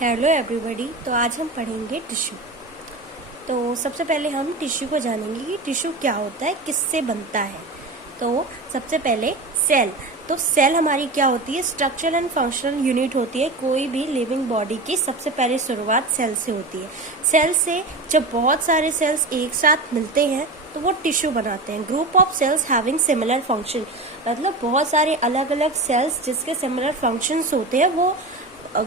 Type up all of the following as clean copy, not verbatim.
Hello everybody. तो आज हम पढ़ेंगे टिश्यू। तो सबसे पहले हम टिश्यू को जानेंगे कि टिश्यू क्या होता है, किससे बनता है। तो सबसे पहले सेल। तो सेल हमारी क्या होती है? स्ट्रक्चरल एंड फंक्शनल यूनिट होती है। कोई भी लिविंग बॉडी की सबसे पहले शुरुआत सेल से होती है। सेल से जब बहुत सारे सेल्स एक साथ मिलते हैं तो वो टिश्यू बनाते हैं। Group of sales having similar function, मतलब बहुत सारे अलग अलग सेल्स जिसके सिमिलर फंक्शंस होते हैं वो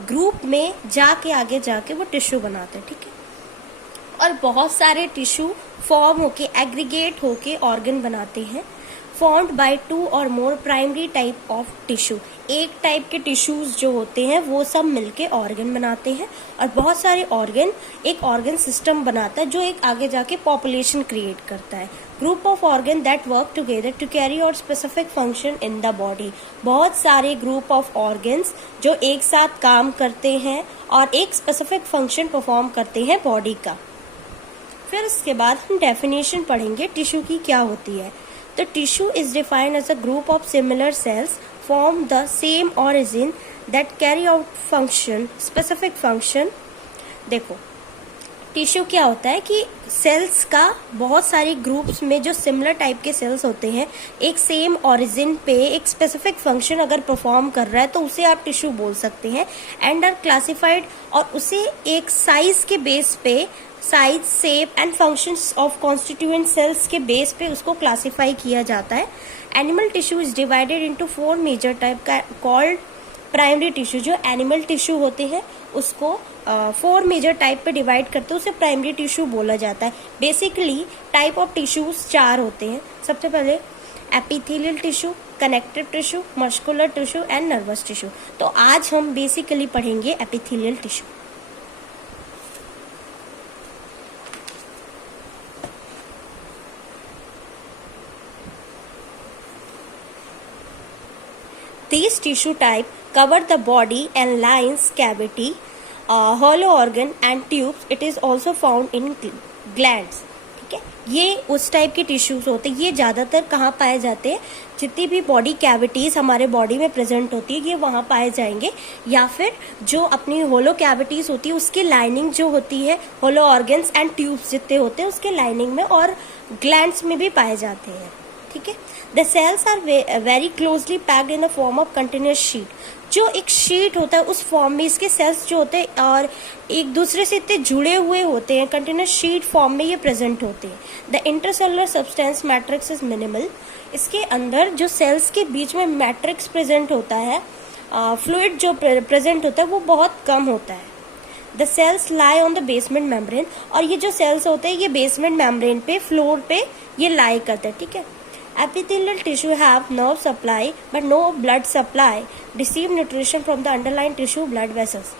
ग्रुप में जाके आगे जाके वो टिश्यू बनाते हैं। ठीक है। और बहुत सारे टिश्यू फॉर्म होके एग्रीगेट होके ऑर्गन बनाते हैं। फॉर्म्ड बाय 2 और मोर प्राइमरी टाइप ऑफ टिश्यू। एक टाइप के टिश्यूज जो होते हैं वो सब मिलके ऑर्गन बनाते हैं और बहुत सारे ऑर्गन एक ऑर्गन सिस्टम बनाता है जो एक आगे जाके पॉपुलेशन क्रिएट करता है। Group of organ that work together to carry out specific function in the body. बहुत सारे ग्रुप ऑफ ऑर्गन्स जो एक साथ काम करते हैं और एक स्पेसिफिक फंक्शन परफॉर्म करते हैं बॉडी का। फिर उसके बाद हम डेफिनेशन पढ़ेंगे टिश्यू की क्या होती है। The tissue is defined as a group of similar cells from the same origin that carry out function, specific function। देखो टिश्यू क्या होता है कि सेल्स का बहुत सारे ग्रुप्स में जो सिमिलर टाइप के सेल्स होते हैं एक सेम ओरिजिन पे एक स्पेसिफिक फंक्शन अगर परफॉर्म कर रहा है तो उसे आप टिश्यू बोल सकते हैं। एंड आर क्लासिफाइड, और उसे एक साइज के बेस पे, size, shape and functions of constituent cells के बेस पे उसको क्लासिफाई किया जाता है। Animal tissue is divided into 4 major type का कॉल्ड प्राइमरी टिश्यू। जो एनिमल टिश्यू होते हैं उसको 4 मेजर टाइप पे डिवाइड करते हैं, उसे प्राइमरी टिश्यू बोला जाता है। बेसिकली टाइप ऑफ टिश्यूज 4 होते हैं। सबसे पहले epithelial tissue, connective tissue, muscular tissue and nervous tissue. तो आज हम बेसिकली पढ़ेंगे epithelial tissue. These tissue type cover the body and lines cavity, hollow organ and tubes. It is also found in glands। ठीक है, ये उस type के tissues होते हैं। ये ज्यादातर कहाँ पाए जाते हैं? जितनी भी बॉडी कैविटीज हमारे बॉडी में प्रेजेंट होती है ये वहाँ पाए जाएंगे, या फिर जो अपनी होलो कैविटीज होती है उसकी लाइनिंग जो होती है, होलो ऑर्गन्स एंड ट्यूब्स जितने होते हैं उसके लाइनिंग में और ग्लैंड्स में भी पाए जाते हैं। ठीक है। The cells are very closely packed in the form of continuous sheet। जो एक शीट होता है उस फॉर्म में इसके सेल्स जो होते हैं और एक दूसरे से इतने जुड़े हुए होते हैं, कंटिन्यूस शीट फॉर्म में ये प्रेजेंट होते हैं। The intercellular substance matrix is minimal. इसके अंदर जो सेल्स के बीच में मैट्रिक्स प्रेजेंट होता है, फ्लूइड जो प्रेजेंट होता है वो बहुत कम होता है। The cells lie on the basement membrane. और ये जो सेल्स होते हैं ये बेसमेंट मेम्ब्रेन पे, फ्लोर पे ये लाई करते हैं। ठीक है। Epithelial tissue have nerve supply but no blood supply, receive nutrition from the underlying tissue blood vessels।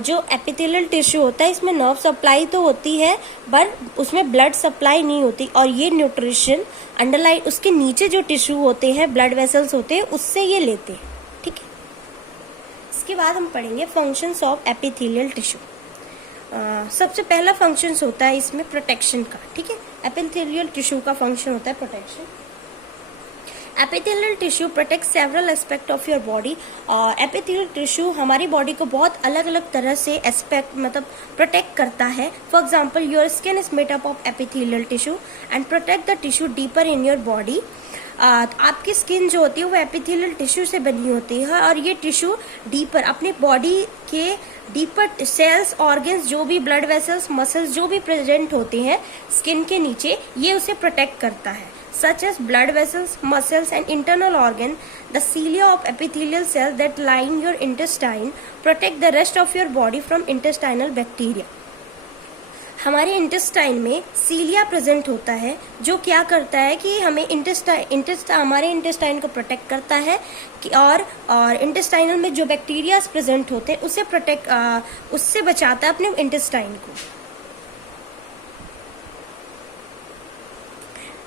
जो एपिथेलियल टिश्यू होता है इसमें नर्व सप्लाई तो होती है बट उसमें ब्लड सप्लाई नहीं होती, और ये न्यूट्रिशन अंडरलाइन उसके नीचे जो टिश्यू होते हैं, ब्लड वेसल्स होते हैं, उससे ये लेते हैं। ठीक है। इसके बाद हम पढ़ेंगे फंक्शंस ऑफ एपिथेलियल टिश्यू। सबसे पहला फंक्शन होता है इसमें प्रोटेक्शन का। ठीक है। एपिथेलियल टिश्यू का फंक्शन होता है protection. Epithelial tissue protect several aspect of your body. Epithelial tissue हमारी बॉडी को बहुत अलग अलग तरह से एस्पेक्ट मतलब प्रोटेक्ट करता है। For example your skin is made up of epithelial tissue and protect the tissue deeper in your body. आपकी स्किन जो होती है वो एपिथेलियल टिश्यू से बनी होती है और ये टिश्यू डीपर अपनी बॉडी के डीपर सेल्स, ऑर्गन्स, जो भी ब्लड वेसल्स, मसल्स जो भी प्रेजेंट होते हैं स्किन के नीचे, ये उसे प्रोटेक्ट करता है। Such as blood vessels, muscles and internal organ. The cilia of epithelial cells that line your intestine protect the rest of your body from intestinal bacteria. हमारे इंटेस्टाइन में सीलिया प्रेजेंट होता है जो क्या करता है कि हमें हमारे इंटेस्टाइन को प्रोटेक्ट करता है कि और इंटेस्टाइनल में जो बैक्टीरिया प्रेजेंट होते हैं उससे बचाता है अपने इंटेस्टाइन को।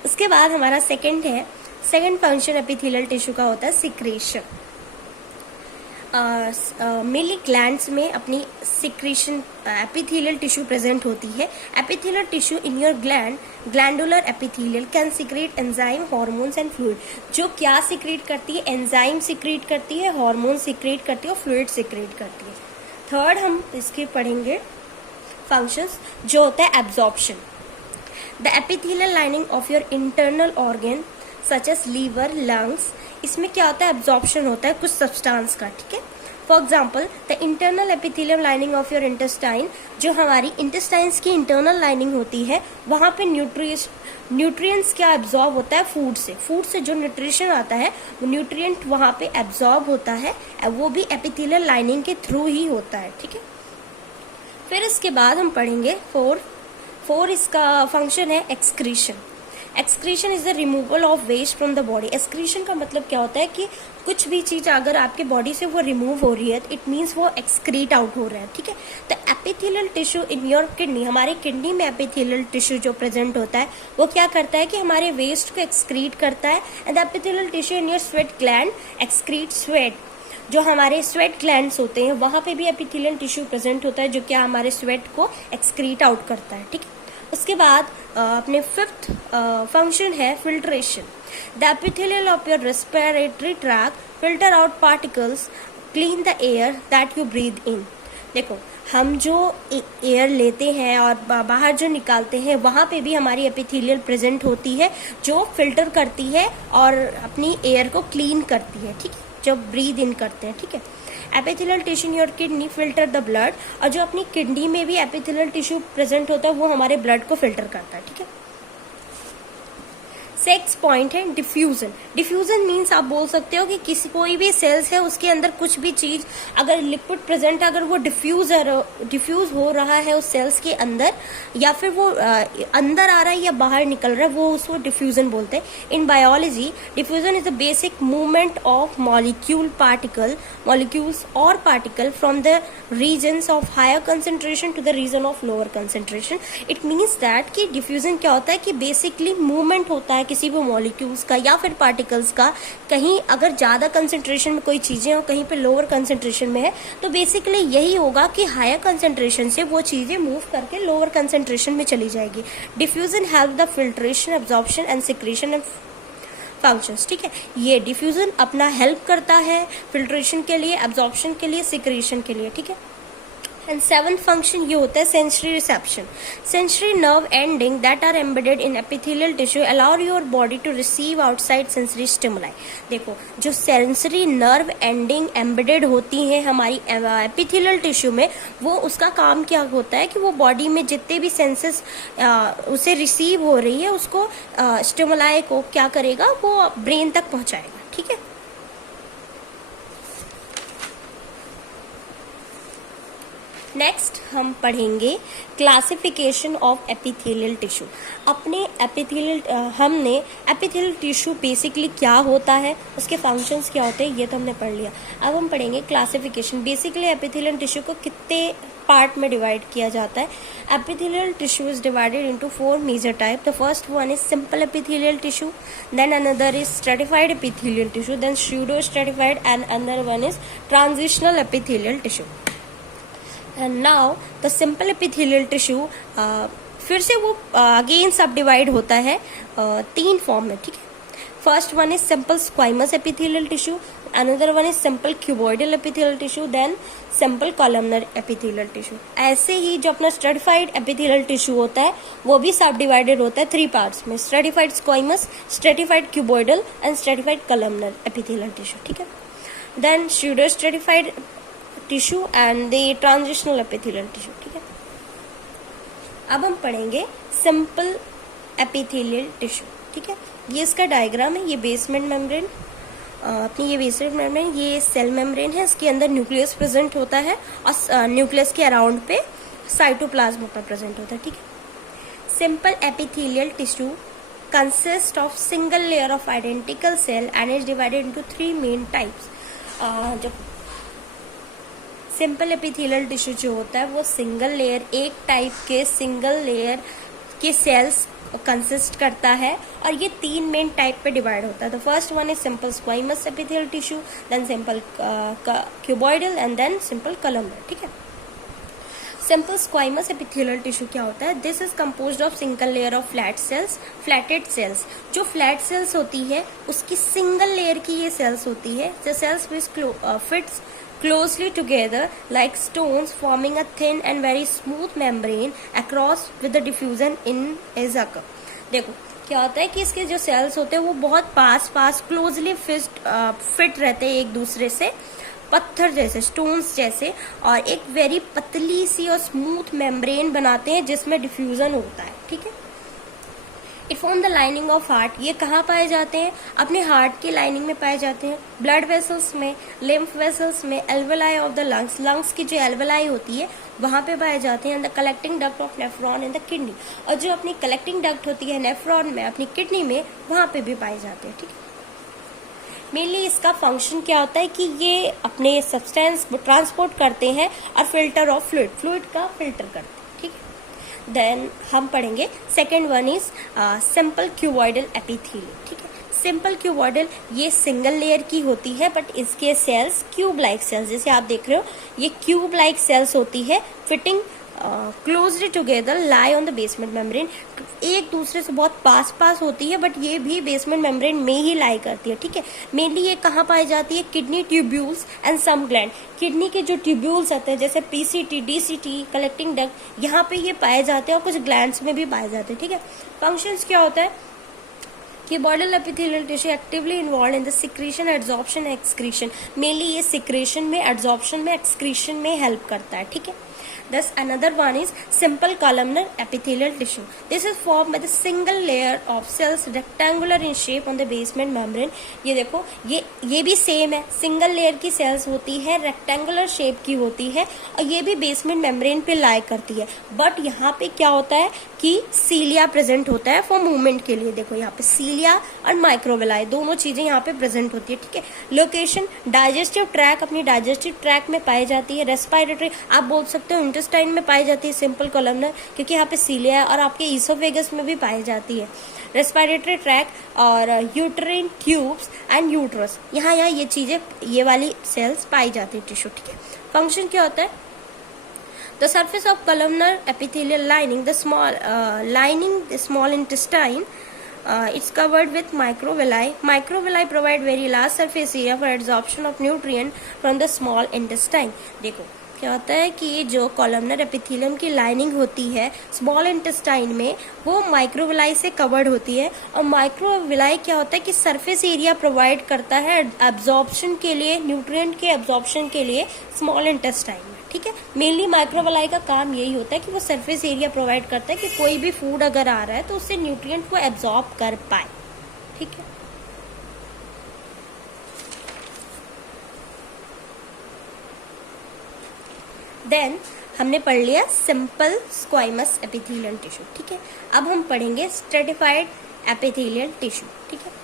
उसके बाद हमारा सेकंड फंक्शन एपिथेलियल टिश्यू का होता है सिक्रेशन। मेनली ग्लैंड्स में अपनी सिक्रेशन एपिथेलियल टिश्यू प्रेजेंट होती है। Epithelial tissue in your glandular epithelial can secrete enzyme, hormones and fluid. जो क्या सिक्रेट करती है? एंजाइम सिक्रेट करती है, हार्मोन सिक्रेट करती है और फ्लूइड सिक्रेट करती है। थर्ड हम इसके पढ़ेंगे फंक्शंस, जो होता है absorption. The epithelial lining of your internal organ such as liver, lungs, इसमें क्या होता है, एब्जॉर्प्शन होता है कुछ सब्सटेंस का, ठीक है। For example the internal epithelium lining of your intestine, जो हमारी इंटेस्टाइन्स की इंटरनल लाइनिंग होती है, वहां पे न्यूट्रिएंट्स क्या एब्जॉर्ब होता है, फूड से जो न्यूट्रिशन आता है वो न्यूट्रिएंट वहां पे एब्जॉर्ब होता है, वो भी एपिथेलियल लाइनिंग के थ्रू ही होता है, ठीक है। फिर इसके बाद हम पढ़ेंगे फोर इसका फंक्शन है excretion. Excretion is the removal of waste from the body. Excretion का मतलब क्या होता है कि कुछ भी चीज अगर आपके बॉडी से वो रिमूव हो रही है, इट मीन्स वो एक्सक्रीट आउट हो रहा है, ठीक है। तो epithelial tissue in your kidney, हमारे किडनी में एपिथेलियल टिश्यू जो प्रेजेंट होता है वो क्या करता है कि हमारे वेस्ट को एक्सक्रीट करता है। And epithelial tissue in your sweat gland excrete sweat, जो हमारे स्वेट ग्लैंड्स होते हैं वहां पे भी एपिथेलियल टिश्यू प्रेजेंट होता है, जो क्या हमारे स्वेट को एक्सक्रीट आउट करता है, ठीक है। उसके बाद अपने फिफ्थ फंक्शन है filtration. The epithelial of your respiratory tract filter out particles, clean the air that you breathe in. देखो, हम जो एयर लेते हैं और बाहर जो निकालते हैं, वहां पे भी हमारी एपिथेलियल प्रेजेंट होती है, जो फिल्टर करती है और अपनी एयर को क्लीन करती है, ठीक है, जब ब्रीद इन करते हैं, ठीक है। Epithelial tissue in your kidney filter the blood, और जो अपनी किडनी में भी एपिथेलियल टिश्यू प्रेजेंट होता है वो हमारे ब्लड को फिल्टर करता है, ठीक है। सिक्स पॉइंट है डिफ्यूजन। डिफ्यूजन मीन्स आप बोल सकते हो कि किसी कोई भी सेल्स है उसके अंदर कुछ भी चीज अगर लिक्विड प्रेजेंट है, अगर वो डिफ्यूज हो रहा है उस सेल्स के अंदर, या फिर वो अंदर आ रहा है या बाहर निकल रहा है, वो उसको डिफ्यूजन बोलते हैं। In biology diffusion is the basic movement of molecules और particle from the regions of higher concentration to the region of lower concentration. It means that कि डिफ्यूजन क्या होता है कि बेसिकली मूवमेंट होता है किसी भी मॉलिक्यूल्स का या फिर पार्टिकल्स का, कहीं अगर ज्यादा कंसेंट्रेशन में कोई चीजें और कहीं पे लोअर कंसेंट्रेशन में है, तो बेसिकली यही होगा कि हायर कंसेंट्रेशन से वो चीजें मूव करके लोअर कंसेंट्रेशन में चली जाएगी। Diffusion help the filtration, absorption and secretion and functions, ठीक है। ये डिफ्यूजन अपना हेल्प करता है फिल्ट्रेशन के लिए, एब्जॉर्प्शन के लिए, सिक्रेशन के लिए, ठीक है। एंड सेवन फंक्शन ये होता है sensory reception. Sensory nerve ending that are embedded in epithelial tissue allow your body to receive outside sensory stimuli. देखो, जो सेंसरी नर्व एंडिंग एम्बेडेड होती हैं हमारी एपिथेलियल टिश्यू में, वो उसका काम क्या होता है कि वो बॉडी में जितने भी सेंसेस उसे रिसीव हो रही है, उसको स्टिमुलाई को क्या करेगा, वो ब्रेन तक पहुंचाएगा, ठीक है। नेक्स्ट हम पढ़ेंगे क्लासिफिकेशन ऑफ एपिथेलियल टिश्यू। अपने हमने एपिथेलियल टिश्यू बेसिकली क्या होता है, उसके फंक्शंस क्या होते हैं, ये तो हमने पढ़ लिया। अब हम पढ़ेंगे क्लासिफिकेशन। बेसिकली एपिथेलियल टिश्यू को कितने पार्ट में डिवाइड किया जाता है। Epithelial tissue is divided into 4 major type. The first one is simple epithelial tissue, then another is stratified epithelial tissue, then pseudo stratified, and another one is transitional epithelial tissue. And now the simple epithelial tissue फिर से वो again सब divide होता है 3 form में, ठीक है। First one is simple squamous epithelial tissue, another one is simple cuboidal epithelial tissue, then simple columnar epithelial tissue. ऐसे ही जो अपना स्ट्रेटिफाइड एपिथेलियल टिश्यू होता है वो भी सब डिवाइडेड होता है 3 पार्ट्स में, stratified squamous, stratified cuboidal and stratified columnar epithelial tissue, ठीक है। Then pseudo stratified tissue and the transitional epithelial tissue, ठीक है। अब हम पढ़ेंगे सिंपल एपिथेलियल टिश्यू, ठीक है। ये इसका डायग्राम है। ये बेसमेंट मेम्ब्रेन, अपनी ये बेसमेंट मेम्ब्रेन, ये सेल मेम्ब्रेन है। इसके अंदर न्यूक्लियस प्रेजेंट होता है और न्यूक्लियस के अराउंड पे साइटोप्लाज्म होता प्रेजेंट होता है, ठीक है। Simple epithelial tissue consist of single layer of identical cell and is divided into 3 main types. जब सिंपल एपिथेलियल टिश्यू जो होता है वो सिंगल लेयर, एक टाइप के सिंगल लेयर के सेल्स कंसिस्ट करता है और ये 3 मेन टाइप पे डिवाइड होता है। The first one is simple squamous epithelial tissue, then simple cuboidal and then simple columnar, ठीक है। सिंपल स्क्वाइमस एपिथेलियल टिश्यू क्या होता है? This is composed of single layer of flat cells, flatted cells. जो flat cells होती है उसकी single layer की ये सेल्स होती है। The cells which fits closely together like stones, forming a thin and very smooth membrane across with the diffusion in is occur. देखो क्या होता है कि इसके जो सेल्स होते हैं वो बहुत पास क्लोजली फिट रहते हैं एक दूसरे से, पत्थर जैसे, स्टोन्स जैसे, और एक वेरी पतली सी और स्मूथ मेम्ब्रेन बनाते हैं जिसमें डिफ्यूजन होता है, ठीक है। It form the lining of heart, ये कहाँ पाए जाते हैं? अपने हार्ट की लाइनिंग में पाए जाते हैं, ब्लड वेसल्स में, लिम्फ वेसल्स में, alveoli of the lungs, lungs की जो एल्वेलाई होती है वहां पे पाए जाते हैं, the collecting duct of nephron in the kidney, और जो अपनी कलेक्टिंग डक्ट होती है नेफ्रॉन में, अपनी किडनी में, वहां पे भी पाए जाते हैं, ठीक है। मेनली इसका फंक्शन क्या होता है कि ये अपने सब्सटेंस ट्रांसपोर्ट करते हैं और फिल्टर ऑफ फ्लूइड का फिल्टर करते हैं, ठीक है। देन हम पढ़ेंगे second one is simple cuboidal epithelium, ठीक है। सिंपल क्यूबॉइडल ये सिंगल लेयर की होती है, बट इसके सेल्स क्यूब लाइक सेल्स, जैसे आप देख रहे हो ये क्यूब लाइक सेल्स होती है, fitting closely together lie on the basement membrane, एक दूसरे से बहुत पास होती है, बट ये भी बेसमेंट मेम्ब्रेन में ही लाई करती है, ठीक है। मेनली ये कहाँ पाई जाती है? Kidney tubules and some gland, kidney के जो ट्यूब्यूल्स आते हैं जैसे पीसीटी, डीसीटी, कलेक्टिंग डक्ट, यहाँ पे ये पाए जाते हैं, और कुछ ग्लैंड्स में भी पाए जाते हैं, ठीक है। फंक्शंस क्या होता है? Cuboidal epithelial tissue actively involve in the secretion, absorption, excretion, mainly ये सिक्रेशन में, एब्जॉर्प्शन में, एक्सक्रीशन में हेल्प करता है, ठीक है। Thus another one is simple columnar epithelial tissue. This is formed by the single layer of cells rectangular in shape on the basement membrane. ये देखो ये भी सेम है, सिंगल लेयर की सेल्स होती है, रेक्टेंगुलर शेप की होती है, और ये भी बेसमेंट मेम्ब्रेन पे लाई करती है, बट यहाँ पे क्या होता है कि सीलिया प्रेजेंट होता है फॉर मूवमेंट के लिए। देखो यहाँ पे सीलिया और माइक्रोविलाई दोनों चीजें यहाँ पे प्रेजेंट होती है, ठीक है। लोकेशन डाइजेस्टिव ट्रैक, अपनी डाइजेस्टिव ट्रैक में पाई जाती है। रेस्पिरेटरी आप बोल सकते हो इंटेस्टाइन में पाई जाती है सिंपल कॉलमनर, क्योंकि यहाँ पे सीलिया है, और आपके ईसोफेगस में भी पाई जाती है। रेस्पिरेटरी ट्रैक और यूट्राइन ट्यूब्स एंड यूट्रस, यहाँ ये चीजें, ये वाली सेल्स पाई जाती है टिश्यू, ठीक है। फंक्शन क्या होता है? The surface of columnar epithelial lining, the small intestine, it's covered with microvilli. Microvilli provide very large surface area for absorption of nutrient from the small intestine. देखो क्या होता है कि ये जो कॉलमनर एपिथेलियम की लाइनिंग होती है स्मॉल इंटेस्टाइन में, वो माइक्रोविलाई से कवर्ड होती है, और माइक्रोविलाई क्या होता है कि सरफेस एरिया प्रोवाइड करता है एब्जॉर्प्शन के लिए, न्यूट्रिएंट के एब्जॉर्प्शन के लिए स्मॉल इंटेस्टाइन में, ठीक है। मेनली माइक्रोविलाई का काम यही होता है कि वो सरफेस एरिया प्रोवाइड करता है कि कोई भी फूड अगर आ रहा है तो उससे न्यूट्रिएंट को एब्जॉर्ब कर पाए, ठीक है। देन हमने पढ़ लिया सिंपल स्क्वाइमस एपिथेलियल टिश्यू, ठीक है। अब हम पढ़ेंगे स्ट्रेटिफाइड एपिथेलियल टिश्यू, ठीक है।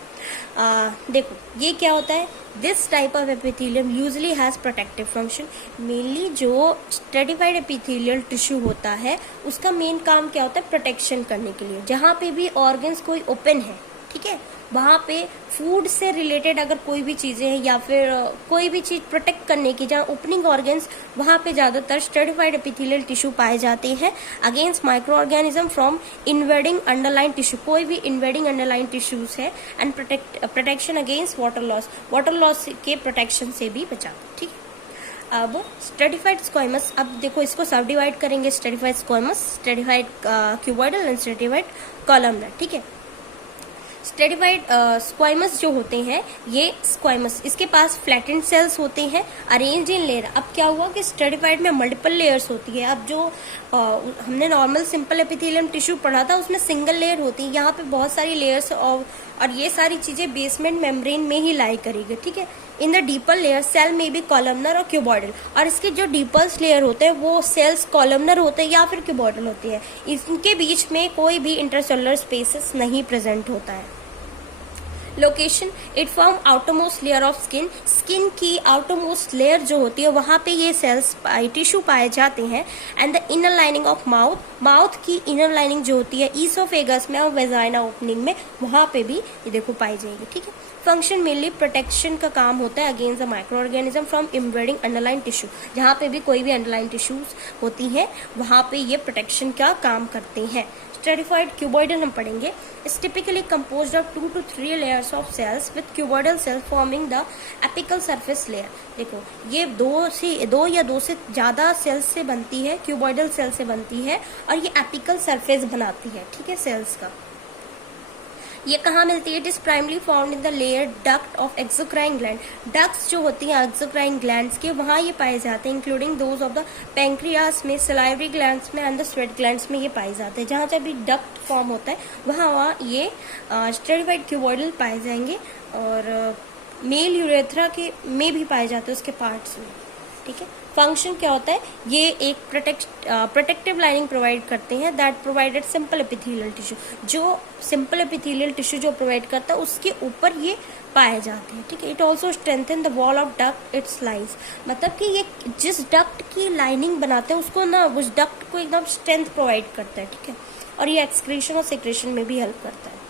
देखो ये क्या होता है? This type of epithelium usually has protective function. Mainly जो स्ट्रेटिफाइड एपिथेलियल टिश्यू होता है उसका मेन काम क्या होता है? प्रोटेक्शन करने के लिए। जहाँ पे भी ऑर्गन्स कोई ओपन है, ठीक है, वहाँ पे फूड से रिलेटेड अगर कोई भी चीजें हैं या फिर कोई भी चीज प्रोटेक्ट करने की, जहाँ ओपनिंग ऑर्गन्स, वहाँ पे ज्यादातर स्ट्रेटिफाइड एपिथेलियल टिश्यू पाए जाते हैं against micro organism from invading underline tissue. कोई भी इन्वेडिंग अंडरलाइन टिश्यूज है, and protection against water loss के प्रोटेक्शन से भी बचाते, ठीक है। अब स्ट्रेटिफाइड स्क्वाइमस, अब देखो इसको सब डिवाइड करेंगे, stratified squamous, stratified cuboidal and stratified columnar, ठीक है। स्ट्रेटिफाइड स्क्वाइमस जो होते हैं, ये स्क्वाइमस, इसके पास फ्लैटेंड सेल्स होते हैं अरेंज इन लेयर। अब क्या हुआ कि स्ट्रेटिफाइड में मल्टीपल लेयर्स होती है। अब जो हमने नॉर्मल सिंपल एपिथेलियम टिश्यू पढ़ा था उसमें सिंगल लेयर होती है, यहाँ पे बहुत सारी लेयर्स, और ये सारी चीजें बेसमेंट मेम्ब्रेन में ही लाई करेगी, ठीक है। In the deeper layer cell में भी कॉलमनर और क्यूबॉइडल, और इसके जो डीपस्ट लेयर होते हैं वो सेल्स कॉलमनर होते हैं या फिर क्यूबॉइडल होती है। इनके बीच में कोई भी इंटरसेलुलर स्पेसेस नहीं प्रेजेंट होता है। Location, it form outermost layer of skin, skin की आउटरमोस्ट लेयर जो होती है वहां पे ये सेल्स टिश्यू पाए जाते हैं। And the inner lining of mouth, mouth की इनर लाइनिंग जो होती है ईसोफेगस में और वेजाइना ओपनिंग में, वहां पे भी ये देखो पाई जाएगी, ठीक है। फंक्शन मेनली प्रोटेक्शन का काम होता है against the micro organism from invading underline tissue. जहाँ पे भी कोई भी अंडरलाइन टिश्यूज होती हैं वहां पे ये प्रोटेक्शन का काम करते हैं। स्टेरिफाइड क्यूबॉइडल हम पढ़ेंगे। It's typically composed of 2 to 3 layers of cells with cuboidal cells forming the apical surface layer. देखो ये दो या दो से ज्यादा सेल्स से बनती है, क्यूबॉइडल सेल से बनती है, और ये एपिकल सरफेस बनाती है, ठीक है, सेल्स का। ये कहाँ मिलती है? It is primary found in the layer duct of exocrine gland. Ducts जो होती हैं एक्सोक्राइन ग्लैंड्स के, वहाँ ये पाए जाते हैं, including those of the pancreas में, सलाइवरी ग्लैंड्स में एंड द स्वेट ग्लैंड्स में ये पाए जाते हैं। जहाँ जब भी डक्ट फॉर्म होता है वहाँ ये स्टेरिफाइड क्यूबॉइडल पाए जाएंगे, और मेल यूरेथ्रा के में भी पाए जाते हैं उसके पार्ट्स में, ठीक है। फंक्शन क्या होता है? ये एक प्रोटेक्टिव लाइनिंग प्रोवाइड करते हैं that provided simple epithelial tissue. जो सिंपल एपिथेलियल टिश्यू जो प्रोवाइड करता है उसके ऊपर ये पाए जाते हैं, ठीक है। It also strengthen the wall of duct it's lies, मतलब कि ये जिस डक्ट की लाइनिंग बनाते हैं उसको ना, उस डक्ट को एकदम स्ट्रेंथ प्रोवाइड करता है, ठीक है। और ये एक्सक्रीशन और सेक्रेशन में भी हेल्प करता है।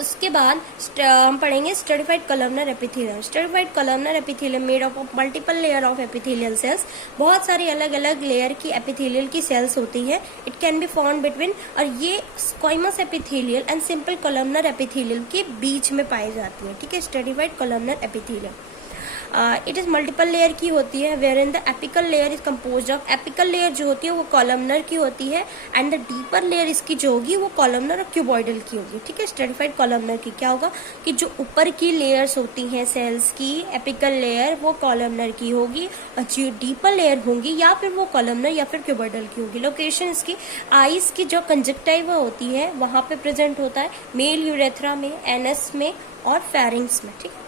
उसके बाद हम पढ़ेंगे esterified columnar epithelium. Esterified columnar epithelium made of multiple layer of epithelial sales. बहुत सारी अलग अलग लेयर की एपिथेलियल की सेल्स होती है। It can be found between, और ये squamous epithelial and simple columnar epithelium के बीच में पाई जाती है, ठीक है, stratified columnar epithelium. It is multiple layer की होती है, where in the apical layer is composed of, apical layer जो होती है वो कॉलमनर की होती है, एंड द डीपर लेयर इसकी जो होगी वो कॉलमनर और क्यूबॉइडल की होगी, ठीक है। स्टेरिफाइड कॉलमनर की क्या होगा कि जो ऊपर की लेयर्स होती हैं सेल्स की, एपिकल लेयर वो कॉलमनर की होगी, और जो डीपर लेयर होंगी या फिर वो कॉलमनर या फिर क्यूबॉइडल की होगी। लोकेशन इसकी आईज की जो कंजक्टिवा होती है वहां पे प्रेजेंट होता है, मेल यूरेथ्रा में, एनस में और फेरिंग्स में, ठीक है।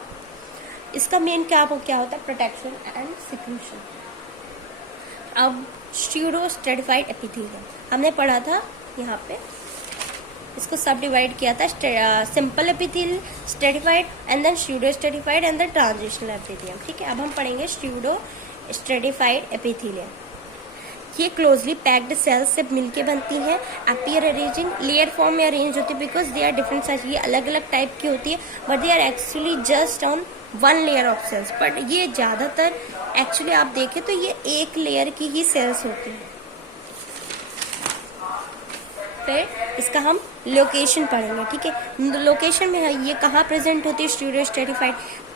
इसका मेन क्या होता है? Protection and secretion. अब स्यूडो स्टेरिफाइड एपिथेलियम हमने पढ़ा था, यहाँ पे इसको सब डिवाइड किया था, simple epithelium, stratified and then pseudostratified and then transitional epithelium, ठीक है। अब हम पढ़ेंगे स्यूडो स्टेरिफाइड एपिथेलियम। ये क्लोजली पैक्ड सेल्स से मिलके बनती हैं, अपीयर अरेंजिंग लेयर फॉर्म में अरेंज होती है, because they are different size. ये अलग अलग टाइप की होती है, but they are actually just on one layer of cells. But ये ज्यादातर एक्चुअली आप देखें तो ये एक लेयर की ही सेल्स होती हैं। फिर इसका हम लोकेशन पढ़ेंगे, ठीक है। लोकेशन में ये कहाँ प्रेजेंट होती है स्यूडो स्टेरिफाइड?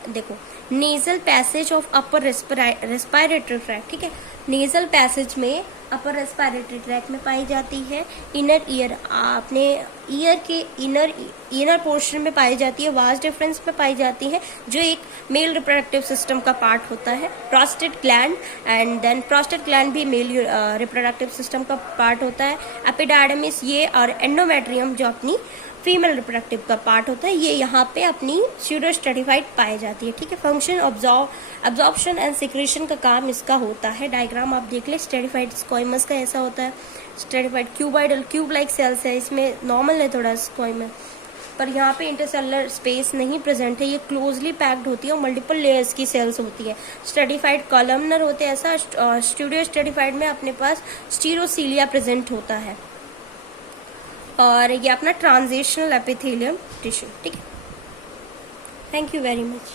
देखो, nasal passage of upper respiratory tract, ठीक है। नेजल पैसेज में अपर रेस्पिरेटरी ट्रैक्ट में पाई जाती है। इनर ईयर, अपने ईयर के इनर पोर्शन में पाई जाती है। वास्ट डिफरेंस में पाई जाती है, जो एक मेल रिप्रोडक्टिव सिस्टम का पार्ट होता है। Prostate gland, and then prostate gland भी मेल रिप्रोडक्टिव सिस्टम का पार्ट होता है। एपिडार्मिस ये, और एंडोमेट्रियम जो अपनी फीमेल रिप्रोडक्टिव का पार्ट होता है, ये यहाँ पे अपनी स्यूडो स्टेरिफाइड पाई जाती है, ठीक है। फंक्शन अब्जॉर्प्शन एंड सिक्रेशन का काम इसका होता है। डायग्राम आप देख ले, स्टेरिफाइड स्क्वाइमस का ऐसा होता है, stratified cuboidal cube like cells है, इसमें नॉर्मल है थोड़ा स्क्वाइमस, पर यहाँ पे इंटरसेलुलर स्पेस नहीं प्रेजेंट है। ये क्लोजली पैक्ड होती है और मल्टीपल लेयर्स की सेल्स होती है। स्टेरिफाइड कॉलमनर होते हैं, ऐसा स्यूडो स्टेरिफाइड में अपने पास स्टीरोसीलिया प्रेजेंट होता है, और ये अपना ट्रांजिशनल एपिथेलियम टिश्यू, ठीक है। Thank you very much.